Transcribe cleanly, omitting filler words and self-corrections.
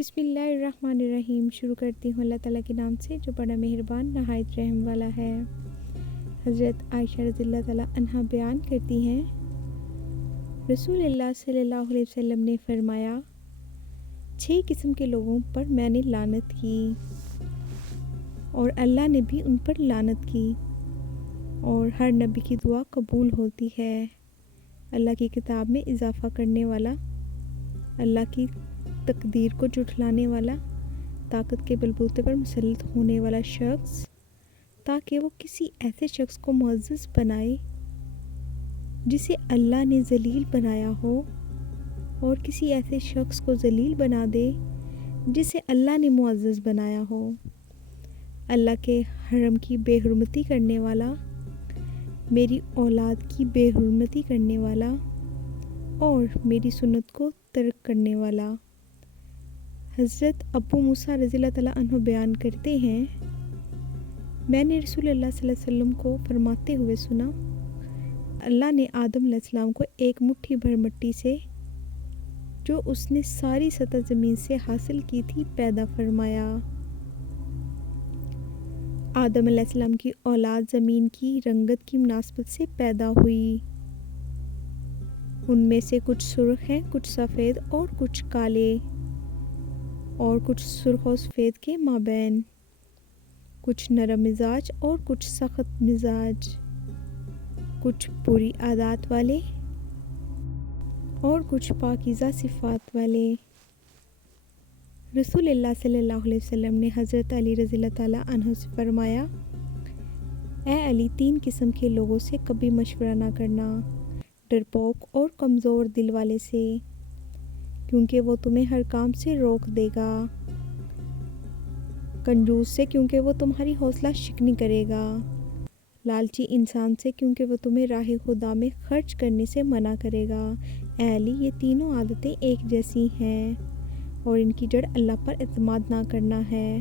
بسم اللہ الرحمن الرحیم۔ شروع کرتی ہوں اللہ تعالیٰ کے نام سے جو بڑا مہربان نہایت رحم والا ہے۔ حضرت عائشہ رضی اللہ تعالیٰ عنہا بیان کرتی ہیں، رسول اللہ صلی اللہ علیہ وسلم نے فرمایا، 6 قسم کے لوگوں پر میں نے لعنت کی اور اللہ نے بھی ان پر لعنت کی، اور ہر نبی کی دعا قبول ہوتی ہے۔ اللہ کی کتاب میں اضافہ کرنے والا، اللہ کی تقدیر کو جھٹلانے والا، طاقت کے بلبوتے پر مسلط ہونے والا شخص، تاکہ وہ کسی ایسے شخص کو معزز بنائے جسے اللہ نے ذلیل بنایا ہو، اور کسی ایسے شخص کو ذلیل بنا دے جسے اللہ نے معزز بنایا ہو۔ اللہ کے حرم کی بے حرمتی کرنے والا، میری اولاد کی بے حرمتی کرنے والا، اور میری سنت کو ترک کرنے والا۔ حضرت ابو موسیٰ رضی اللہ تعالیٰ عنہ بیان کرتے ہیں، میں نے رسول اللہ صلی اللہ علیہ وسلم کو فرماتے ہوئے سنا، اللہ نے آدم علیہ السلام کو ایک مٹھی بھر مٹی سے، جو اس نے ساری سطح زمین سے حاصل کی تھی، پیدا فرمایا۔ آدم علیہ السلام کی اولاد زمین کی رنگت کی مناسبت سے پیدا ہوئی۔ ان میں سے کچھ سرخ ہیں، کچھ سفید اور کچھ کالے، اور کچھ سرخ و سفید کے مابین، کچھ نرم مزاج اور کچھ سخت مزاج، کچھ بری عادات والے اور کچھ پاکیزہ صفات والے۔ رسول اللہ صلی اللہ علیہ وسلم نے حضرت علی رضی اللہ تعالیٰ عنہ سے فرمایا، اے علی، 3 قسم کے لوگوں سے کبھی مشورہ نہ کرنا، ڈرپوک اور کمزور دل والے سے، کیونکہ وہ تمہیں ہر کام سے روک دے گا، کنجوس سے کیونکہ وہ تمہاری حوصلہ شکنی کرے گا، لالچی انسان سے کیونکہ وہ تمہیں راہ خدا میں خرچ کرنے سے منع کرے گا۔ اے علی، یہ تینوں عادتیں ایک جیسی ہیں، اور ان کی جڑ اللہ پر اعتماد نہ کرنا ہے۔